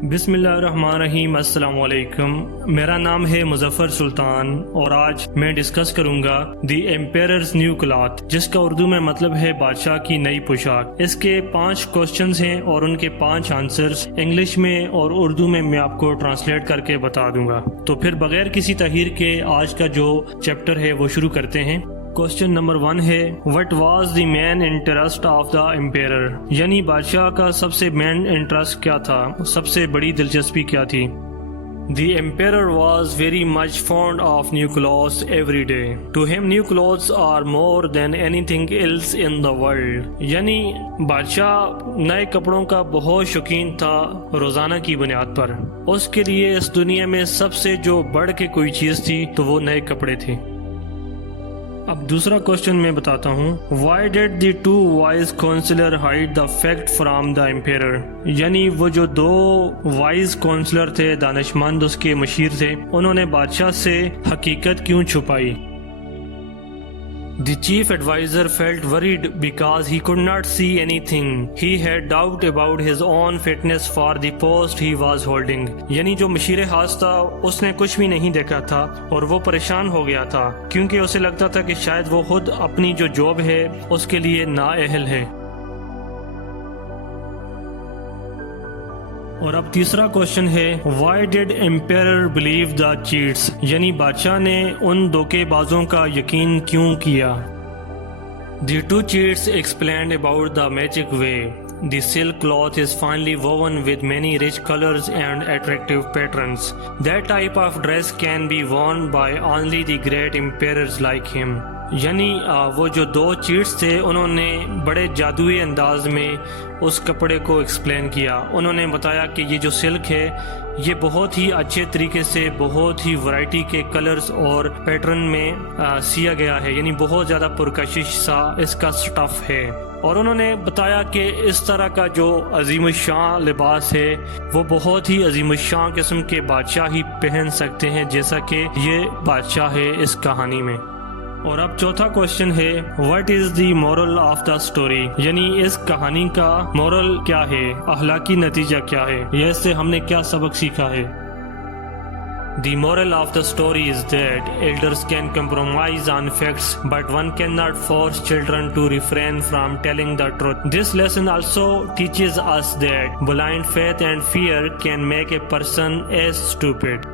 بسم اللہ الرحمن الرحیم۔ السلام علیکم، میرا نام ہے مظفر سلطان اور آج میں ڈسکس کروں گا دی ایمپیررز نیو کلاتھ، جس کا اردو میں مطلب ہے بادشاہ کی نئی پوشاک۔ اس کے 5 کوسچنز ہیں اور ان کے 5 آنسرز انگلش میں اور اردو میں آپ کو ٹرانسلیٹ کر کے بتا دوں گا۔ تو پھر بغیر کسی تاخیر کے آج کا جو چیپٹر ہے وہ شروع کرتے ہیں۔ کوسچن نمبر 1 ہے what was the main interest of the emperor, یعنی بادشاہ کا سب سے مین انٹرسٹ کیا تھا، سب سے بڑی دلچسپی کیا تھی۔ دی emperor was very much fond of new clothes every day, to him new clothes are more then any thing else in the world, یعنی بادشاہ نئے کپڑوں کا بہت شوقین تھا روزانہ کی بنیاد پر۔ اس کے لیے اس دنیا میں سب سے جو بڑھ کے کوئی چیز تھی تو وہ نئے کپڑے تھے۔ اب دوسرا کوسچن میں بتاتا ہوں، why did the 2 wise counsellor hid the fact from the emperor, یعنی وہ جو 2 وائز کونسلر تھے، دانشمند اس کے مشیر تھے، انہوں نے بادشاہ سے حقیقت کیوں چھپائی۔ The chief advisor felt worried because he could not see anything. He had doubt about his own fitness for the post he was holding. یعنی جو مشیر خاص تھا اس نے کچھ بھی نہیں دیکھا تھا اور وہ پریشان ہو گیا تھا کیونکہ اسے لگتا تھا کہ شاید وہ خود اپنی جو جاب ہے اس کے لیے نااہل ہے۔ اور اب تیسرا کوسچن ہے why did emperor believe the cheats, یعنی بادشاہ نے ان دھوکے بازوں کا یقین کیوں کیا۔ دی 2 cheats explained about the magic way. The silk cloth is finely woven with many rich colors and attractive patterns. That type of dress can be worn by only the great emperors like him. یعنی وہ جو 2 chats تھے انہوں نے بڑے جادوئی انداز میں اس کپڑے کو ایکسپلین کیا۔ انہوں نے بتایا کہ یہ جو سلک ہے یہ بہت ہی اچھے طریقے سے بہت ہی ورائٹی کے کلرز اور پیٹرن میں سیا گیا ہے، یعنی بہت زیادہ پرکشش سا اس کا سٹف ہے۔ اور انہوں نے بتایا کہ اس طرح کا جو عظیم الشان لباس ہے وہ بہت ہی عظیم الشان قسم کے بادشاہ ہی پہن سکتے ہیں، جیسا کہ یہ بادشاہ ہے اس کہانی میں۔ اور اب چوتھا کوسچن ہے what is the moral of the story, یعنی اس کہانی کا مورل کیا ہے، اخلاقی نتیجہ کیا ہے، یا اس سے ہم نے کیا سبق سیکھا ہے۔ The moral of the story is that elders can compromise on facts, but one cannot force children to refrain from telling the truth. This lesson also teaches us that blind faith and fear can make a person as stupid.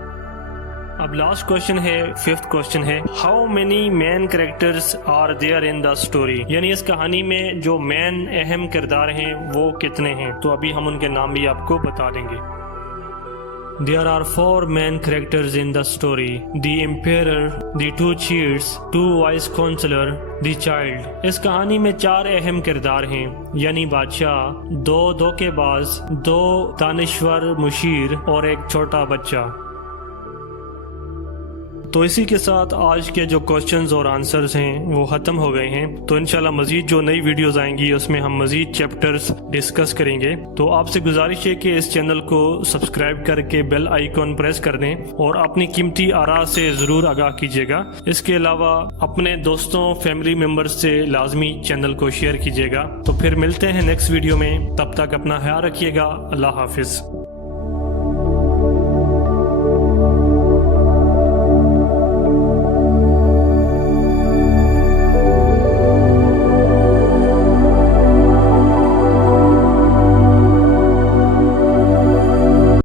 اب last question ہے 5th question ہے how many main characters are there in the story, یعنی اس کہانی میں جو مین اہم کردار ہیں وہ کتنے ہیں، تو ابھی ہم ان کے نام بھی آپ کو بتا دیں گے۔ There are 4 main characters in the story: the emperor, the 2 cheats, 2 wise counselor, the child. اس کہانی میں 4 اہم کردار ہیں، یعنی بادشاہ، 2 دھوکے باز، 2 دانشور مشیر اور ایک چھوٹا بچہ۔ تو اسی کے ساتھ آج کے جو کوسچنز اور آنسرز ہیں وہ ختم ہو گئے ہیں۔ تو انشاءاللہ مزید جو نئی ویڈیوز آئیں گی اس میں ہم مزید چیپٹرز ڈسکس کریں گے۔ تو آپ سے گزارش ہے کہ اس چینل کو سبسکرائب کر کے بیل آئیکن پریس کر دیں اور اپنی قیمتی آراء سے ضرور آگاہ کیجیے گا۔ اس کے علاوہ اپنے دوستوں فیملی ممبرز سے لازمی چینل کو شیئر کیجیے گا۔ تو پھر ملتے ہیں نیکسٹ ویڈیو میں، تب تک اپنا خیال رکھیے گا۔ اللہ حافظ۔